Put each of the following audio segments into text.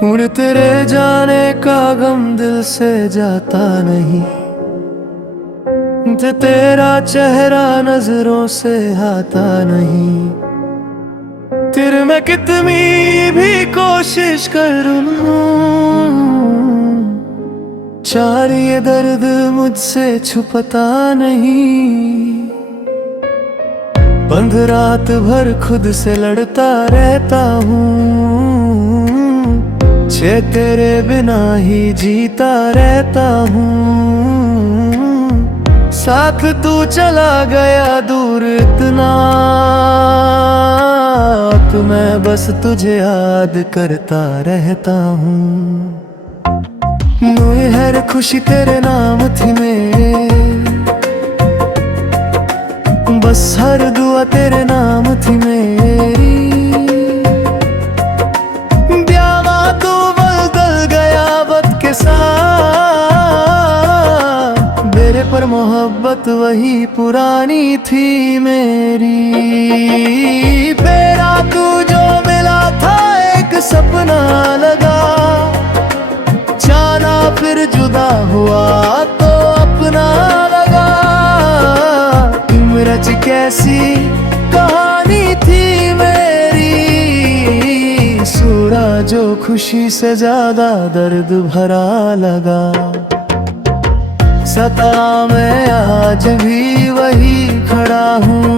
उड़ तेरे जाने का गम दिल से जाता नहीं, तेरा चेहरा नजरों से आता नहीं। तेरे मैं कितनी भी कोशिश करूं, चार ये दर्द मुझसे छुपता नहीं। बंद रात भर खुद से लड़ता रहता हूँ, छे तेरे बिना ही जीता रहता हूँ। साथ तू चला गया दूर इतना, तो मैं बस तुझे याद करता रहता हूँ। मुझे हर खुशी तेरे नाम थी मेरे, बस हर दुआ तेरे नाम थी मेरी। ब्यावा तू बदल गया वक्त के साथ, मेरे पर मोहब्बत वही पुरानी थी मेरी। मेरा तू जो मिला था एक सपना लगा, जाना फिर जुदा हुआ तो अपना लगा। इमरज कैसी कहानी थी मेरी, सूरा जो खुशी से ज्यादा दर्द भरा लगा। सता मैं आज भी वही खड़ा हूँ,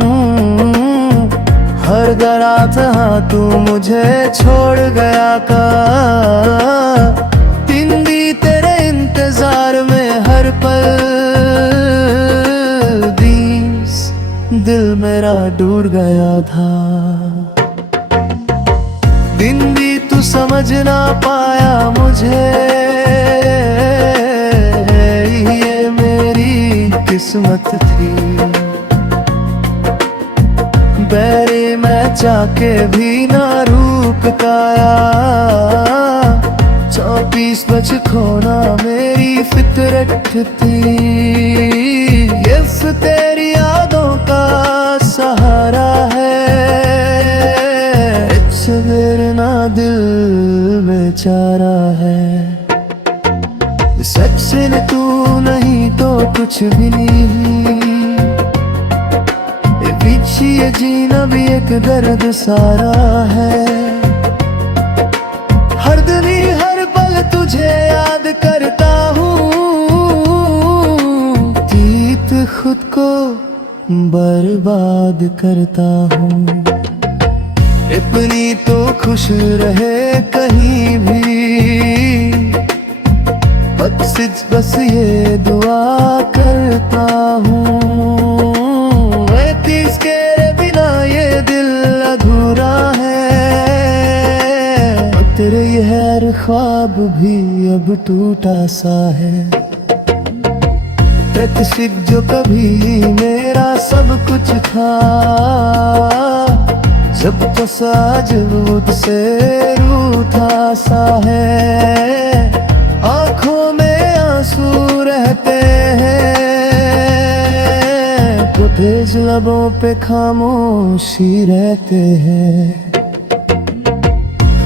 हर दरा जहाँ तू मुझे छोड़ गया का। दिन भी तेरे इंतजार में हर पल, दिल मेरा डूब गया था। दिन भी तू समझ ना पाया मुझे, ये मेरी किस्मत थी। बैरे मैं चाके भी ना रूप पाया, 24 बज खोना मेरी फितरत थी। ये तेरी यादों का सहारा है, मेरे ना दिल बेचारा है। सच से तू नहीं तो कुछ भी नहीं, ये पीछे ये जीना भी एक दर्द सारा है। हर दिन ही हर पल तुझे याद करता हूँ, जीत खुद को बर्बाद करता हूँ। अपनी तो खुश रहे कहीं भी, बस ये दुआ करता हूँ। इसके बिना ये दिल अधूरा है, तेरे ये हर ख्वाब भी अब टूटा सा है। प्रतिष्ठित जो कभी मेरा सब कुछ था, जब तो साज मुझसे रूठा सा है। आँखों में आंसू रहते हैं, तो तेज लबों पे खामोशी रहते हैं।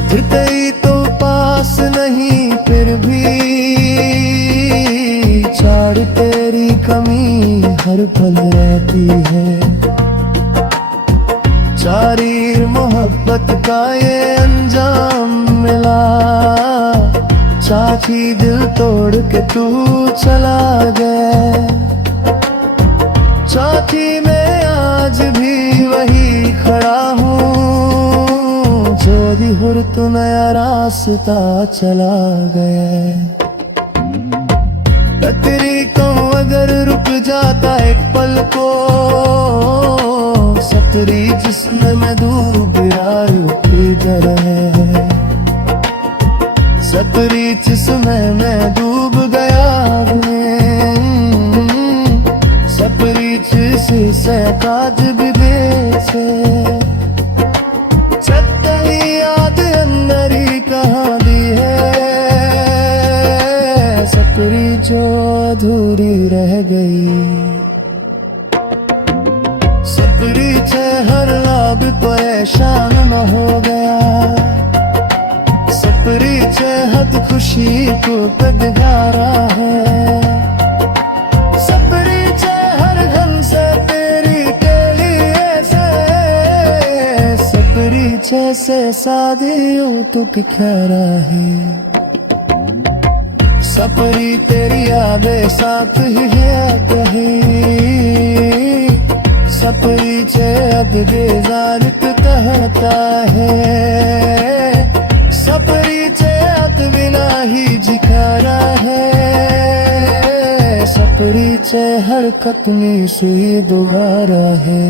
फिर कहीं तो पास नहीं फिर भी, चाड़ तेरी कमी हर पल रहती है। चारीर मोहब्बत का ये अंजाम मिला, चाची दिल तोड़ के तू चला गया। चाची मैं आज भी वही खड़ा हूँ, जो दिहुर तू नया रास्ता चला गया। तेरी को अगर रुक जाता एक पल को, सतरी जिस्म में डूब रुकी है। सतरी जिस्म में डूब गया, सतरी जिसे काज भी बेचे। छतरी याद अंदर ही कहाँ दी है, सतरी जो अधूरी रह गई। सपरी हर लाभ परेशान न हो गया, सपरी चाहत खुशी को पदगारा है। सपरी हर घन से तेरी के लिए से, सपरी जैसे सादियों तू खैरा है। सपरी तेरी यादें साथ ही है कहीं, सपरी चे अब बेजारिक कहता है। सपरी चे अत बिना ही जिकारा है। सपरी चे हरकत में सुई दोबारा है।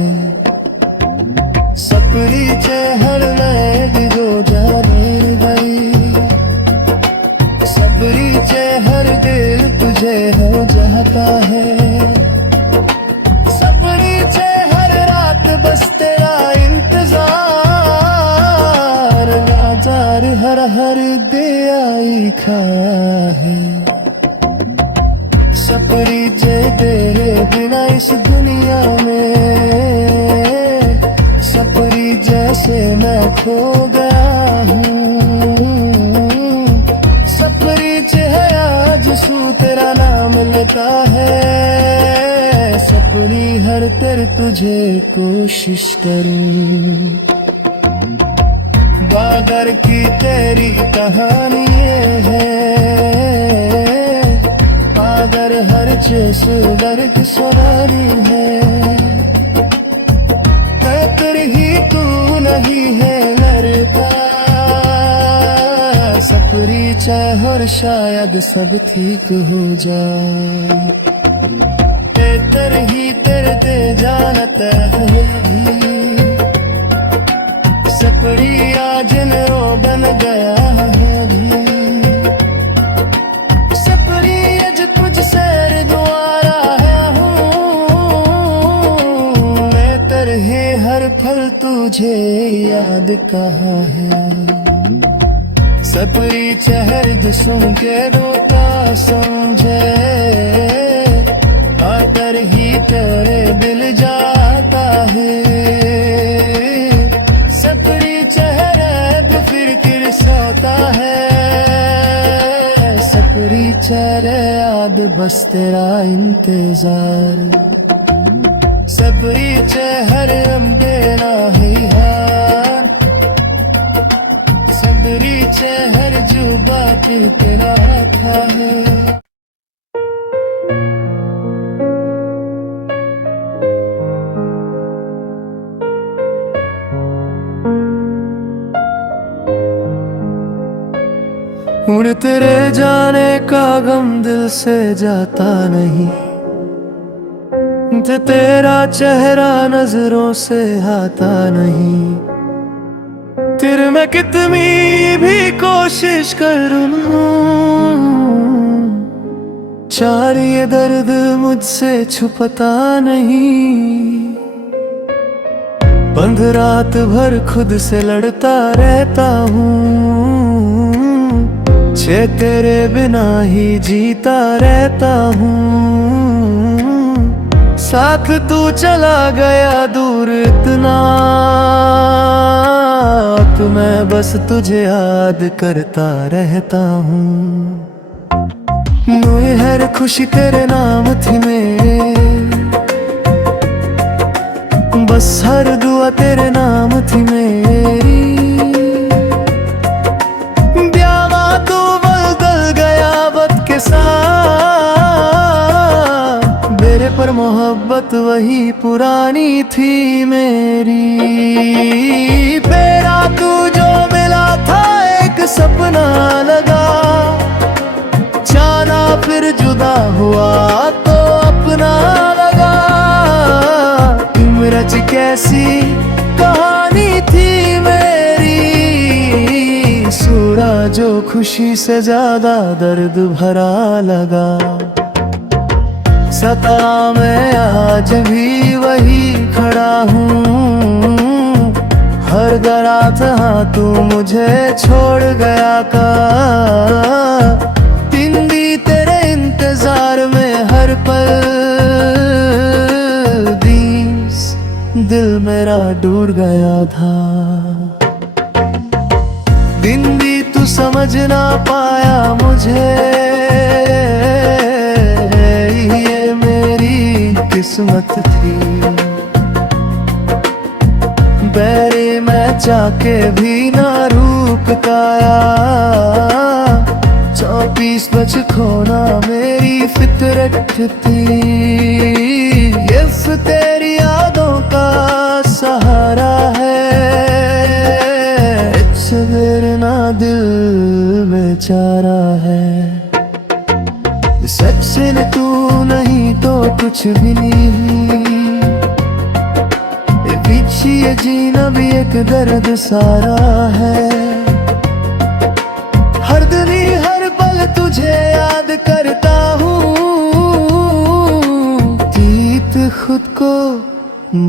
सपरी चे हर लहर जो जाने गई, सपरी चे हर दिल तुझे हो जाता है। सपरी चे हर रात बस तेरा इंतजार, नाजार हर हर दे आई खा है। सपरी चे तेरे बिना इस दुनिया में, सपरी जैसे मैं खो गया हूँ। सपरी चे आज सू तेरा नाम लेता है। सपरी हर कर तुझे कोशिश करूं। बादर की तेरी कहानी ये है, बादर हर चीज दर्द सुनानी है। तेरी ही तू नहीं है लड़ता, सपरी चाह और शायद सब ठीक हो जाए। तेरे ही तेरे ते जानता है, सपरी आज नो बन गया है। सपरी आज तुझसे दोबारा है हूँ, मैं तेरे हर पल तुझे याद कहाँ है। सपरी चहर जिसों के रोता समझे, आकर ही तेरे दिल जाता है। सपरी चेहरे फिर किर सोता है। सपरी चेहरे याद बस तेरा इंतजार। सपरी चेहरे हम देना है यार, सपरी चेहर जो बात तेरा था है। उड़ तेरे जाने का गम दिल से जाता नहीं, तेरा चेहरा नजरों से आता नहीं। तेरे मैं कितनी भी कोशिश करूं, चार ये दर्द मुझसे छुपता नहीं। बंद रात भर खुद से लड़ता रहता हूँ, छे तेरे बिना ही जीता रहता हूँ। साथ तू चला गया दूर इतना, तो मैं बस तुझे याद करता रहता हूँ। मुझे हर खुशी तेरे नाम थी मेरे, बस हर दुआ तेरे नाम थी मेरी। ब्यावा तू बदल गया वक्त के साथ, मेरे पर मोहब्बत वही पुरानी थी मेरी। मेरा तू जो मिला था एक सपना लगा, जाना फिर जुदा हुआ तो अपना लगा। इमरज कैसी कहानी थी मेरी, सूरा जो खुशी से ज्यादा दर्द भरा लगा। सता मैं आज भी वही खड़ा हूँ, हर दरा जहाँ तू मुझे छोड़ गया का। दिन भी तेरे इंतजार में हर पल, दिल मेरा डूब गया था। दिन भी तू समझ समझ ना पाया मुझे, ये मेरी किस्मत थी। बैरी मैं चाके भी ना रूप काया, 24 बज खोना मेरी फितरत थी। ये तेरी यादों का सहारा है, ना दिल बेचारा है। सच से तू नहीं तो कुछ भी नहीं, ये पीछे ये जीना भी एक दर्द सारा है। हर दिन ही हर पल तुझे याद करता हूँ, जीत खुद को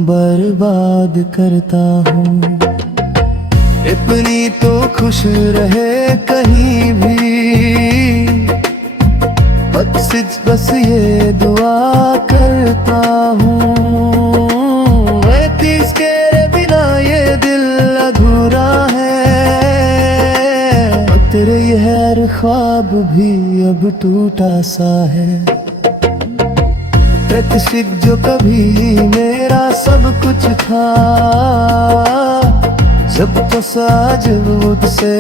बर्बाद करता हूँ। इतनी तो खुश रहे कहीं भी, बस ये दुआ करता हूँ। इसके बिना ये दिल अधूरा है, तेरे ये हर ख्वाब भी अब टूटा सा है। प्रतिष्ठित जो कभी मेरा सब कुछ था, जब तो साज मुझसे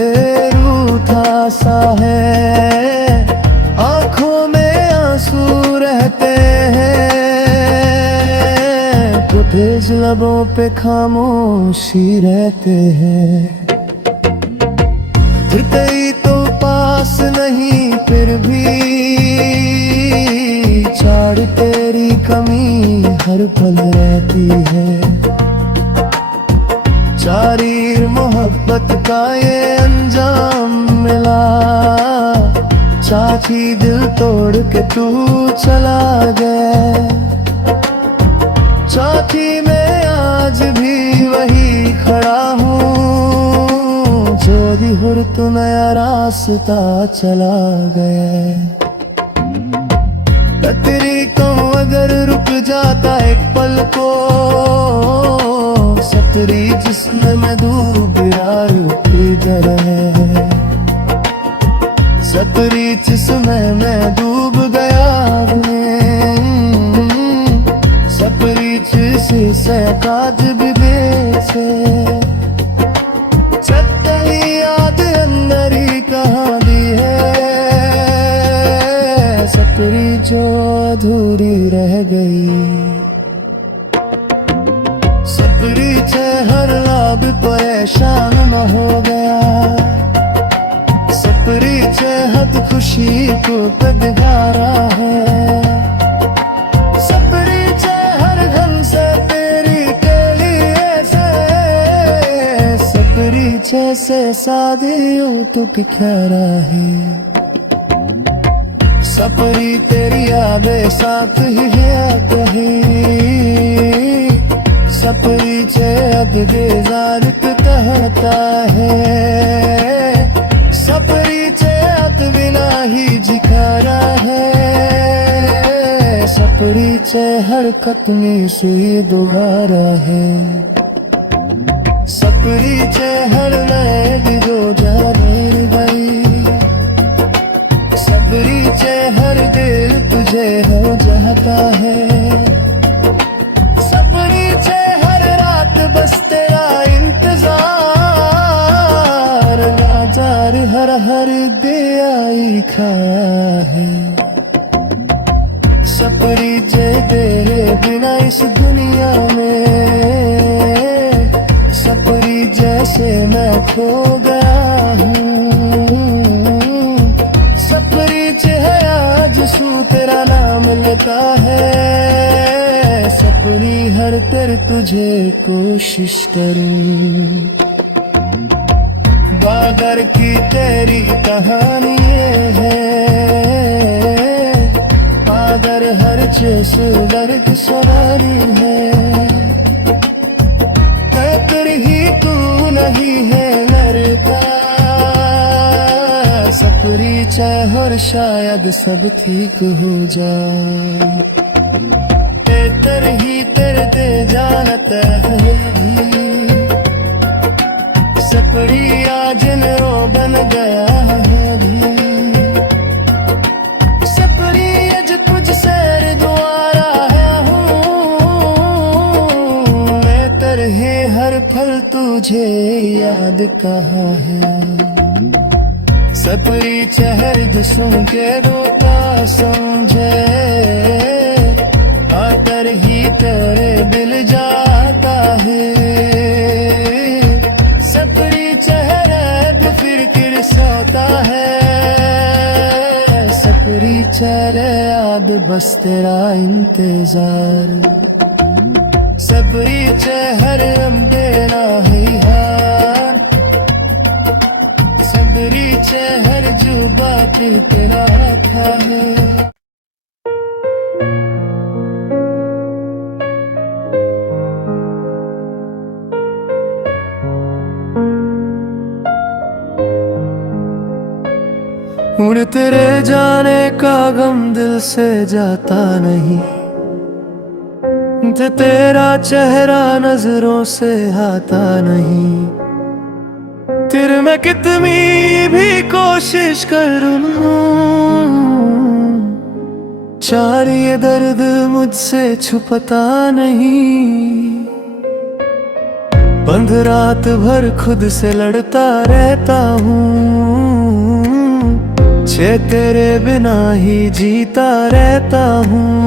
रूठा सा है। आंखों में आंसू रहते हैं, तो तेज लबों पे खामोशी रहते हैं। फिर कहीं तो पास नहीं फिर भी, चाड़ तेरी कमी हर पल रहती है। चारीर मोहब्बत का ये अंजाम मिला, चाची दिल तोड़ के तू चला गया। चाची मैं आज भी वही खड़ा हूँ, जो दिहुर तू नया रास्ता चला गया। तेरी को अगर रुक जाता एक पल को, सतरी जिस्म में डूब रुकी है। सतरी जिस्म में डूब गया, सतरी जिसे काज भी बेचे। सतरी याद अंदर ही कहाँ दी है, सतरी जो अधूरी रह गई। सपरी हर लाभ परेशान न हो गया, सपरी हद खुशी को पदगारा है। सपरी हर घन से तेरी के लिए से, सपरी से सादियों तो बिखरा है। सपरी तेरी यादें साथ ही है कहीं, सपरी चे अब बेजारक कहता है। सपरी चे अत बिना ही जिखारा है, सपरी चे हरकत में सुई दोबारा है। सपरी चे हर नए जो जाने गई, सपरी चे हर दिल तुझे हो जाता है। बस तेरा इंतजार, नाजार हर दे आई खा है। सपरी जे तेरे बिना इस दुनिया में, सपरी जैसे मैं खो गया हूँ। सपरी है आज सू तेरा नाम लेता है, सपनी हर कर तुझे कोशिश करूं। बागर की तेरी कहानी ये है, बागर हर चीज दर्द सुनानी है। कर ही तू नहीं है लड़का, सपरी चाह और शायद सब ठीक हो जाए। तेरे ही तेरे ते जानत है, सपरी आज रो बन गया है। तुझे याद कहाँ है। सपरी चहर दिसों के रोता समझे, आकर ही तेरे दिल जाता है। सपरी चेहरे फिर किर सोता है, सपरी चेहरे याद बस तेरा इंतजार। सपरी चेहरे हम देना है यार, सबरी चेहर जो बात तेरा था है। उड़ तेरे जाने का गम दिल से जाता नहीं, तेरा चेहरा नजरों से आता नहीं। तेरे मैं कितनी भी कोशिश करूं, चार ये दर्द मुझसे छुपता नहीं। बंद रात भर खुद से लड़ता रहता हूँ, छे तेरे बिना ही जीता रहता हूँ।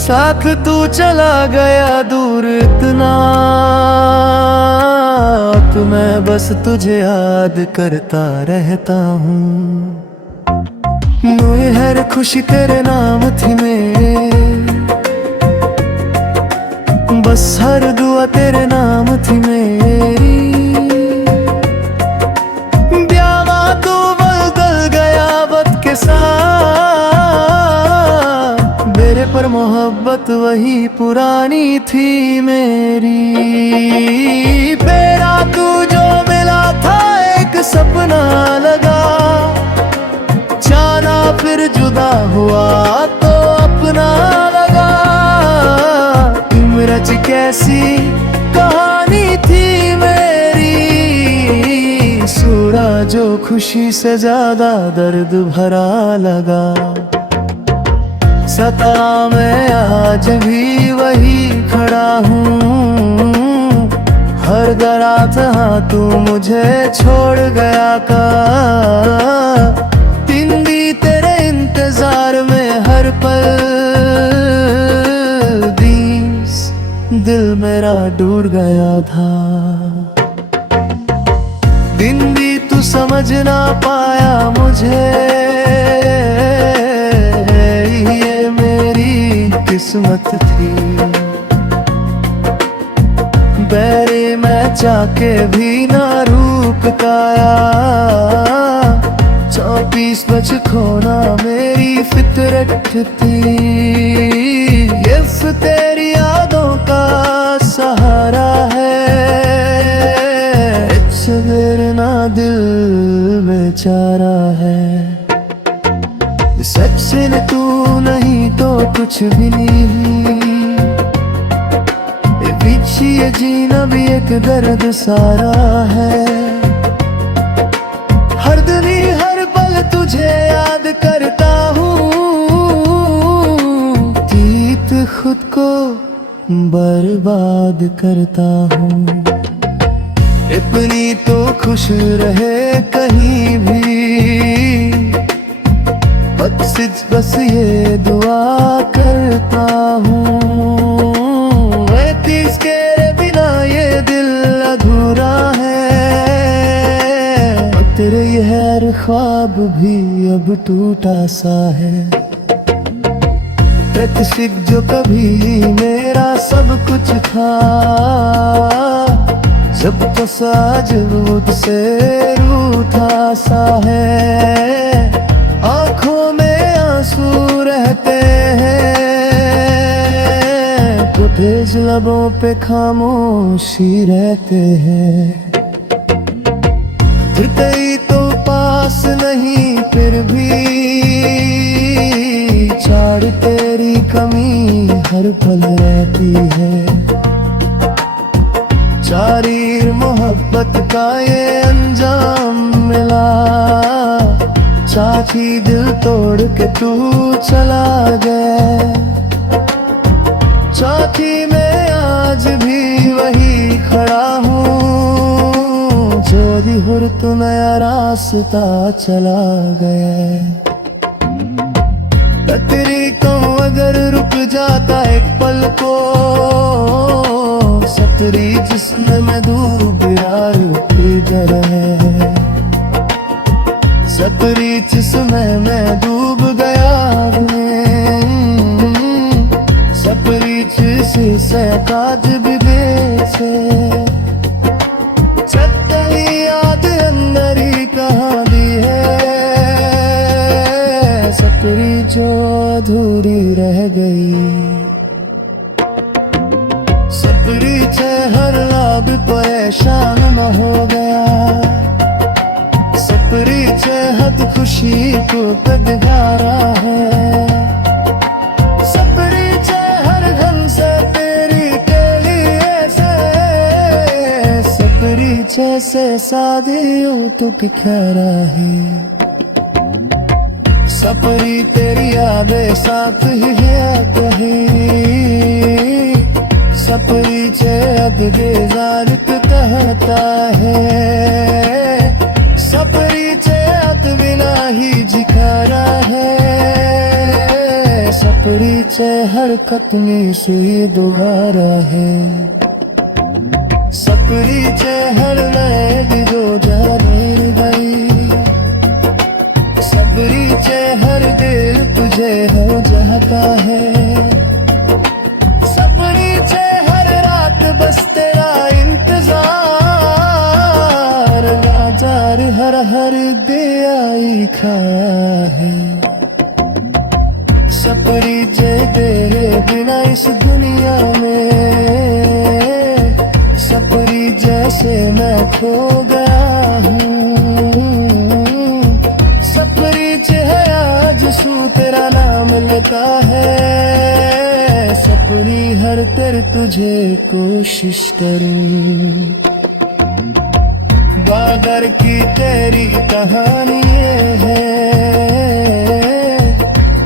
साथ तू चला गया दूर इतना, तो मैं बस तुझे याद करता रहता हूँ। मुझे हर खुशी तेरे नाम थी मेरे, बस हर दुआ तेरे नाम थी मेरी। ब्यावा तू बदल गया वक्त के साथ, मेरे पर मोहब्बत वही पुरानी थी मेरी। मेरा तू जो मिला था एक सपना लगा, जाना फिर जुदा हुआ तो अपना लगा। इमरज कैसी कहानी थी मेरी, सूरा जो खुशी से ज्यादा दर्द भरा लगा। सता मैं आज भी वही खड़ा हूँ, हर दरात हाँ तू मुझे छोड़ गया का। दिन भी तेरे इंतजार में हर पल, दिल मेरा डूब गया था। दिन भी तू समझ ना पाया मुझे, ये मेरी किस्मत थी। बैरे मैं चाके भी ना रूप काया, 24 बज खोना मेरी फितरत थी। ये तेरी यादों का सहारा है, ना दिल बेचारा है। सच से न तू नहीं तो कुछ भी नहीं, पीछे ये जीना भी एक दर्द सारा है। हर दिन ही हर पल तुझे याद करता हूँ, जीत खुद को बर्बाद करता हूँ। इतनी तो खुश रहे कहीं भी, बस ये दुआ करता हूँ। इसके बिना ये दिल अधूरा है, तेरे ये हर ख्वाब भी अब टूटा सा है। प्रतिशिक जो कभी मेरा सब कुछ था, जब तो साज मुझसे रूठा सा है। आँखों में आंसू रहते हैं, तो तेज लबों पे खामोशी रहते हैं। फिर कहीं तो पास नहीं फिर भी, चार तेरी कमी हर पल रहती है। चारीर मोहब्बत का ये अंजाम मिला, चाची दिल तोड़ के तू चला गया। चौथी में आज भी वही खड़ा हूँ, जोरी हुर तो नया रास्ता चला गया। तेरी कहूँ अगर रुक जाता एक पल को, सतरी जिस्म में डूब रुकी रहे। सतरी जिस्म में डूब गया, सपरी से काज भी बेचे। सतरी याद अंदर ही कहाँ दी है, सपरी जो अधूरी रह गई। सपरी हर लाभ परेशान न हो गया, सपरी हद खुशी को कदगारा है। सपरी हर घन से तेरी के लिए से, सपरी से शादी तो बिखरा है। सपरी तेरी यादें साथ ही है कहीं, सपरी अब बेजार कहता है। सपरी अब बिना ही जिखारा है, सपरी हरकत में सुई दोबारा है। सपरी हर नए जो जाने गई, सपरी हर दिल तुझे हो जाता है। सपरी हर रात बस तेरा इंतजार, लाचार हर दे आई खा है। सपरी तेरे बिना इस दुनिया में, सपरी जैसे मैं खो गया हूँ। सपरी है आज सू तेरा नाम लेता है, सपरी हर तेरे तुझे कोशिश करूं। बादर की तेरी कहानी ये है,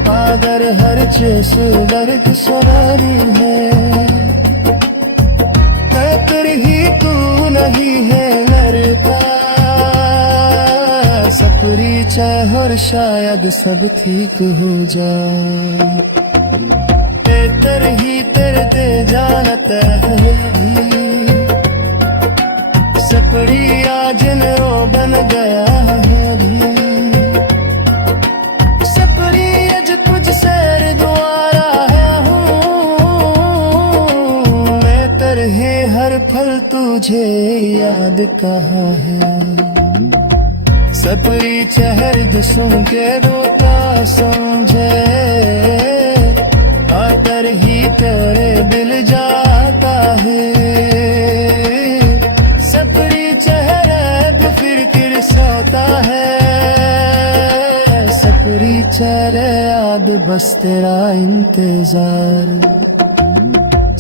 बादर हर चीज दर्द सुनानी है। मैं तेरी ही तू नहीं है लड़ता, सपरी और शायद सब ठीक हो जाए। तेरे ही तेरे ते जानत है, सपरी आज नो बन गया है भी। सपरी आज कुछ सैर द्वारा है हूँ, मैं तेरे हर पल तुझे याद कहाँ है। सपरी चहर दिसों के रोता समझे, आकर ही तेरे दिल जाता है। सपरी चेहरे फिर किर सोता है, सपरी चेहरे याद बस तेरा इंतजार।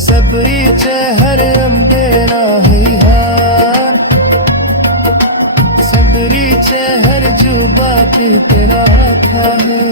सपरी चेहरे हम देना है यार, सपरी चेहर जो बात तेरा था है।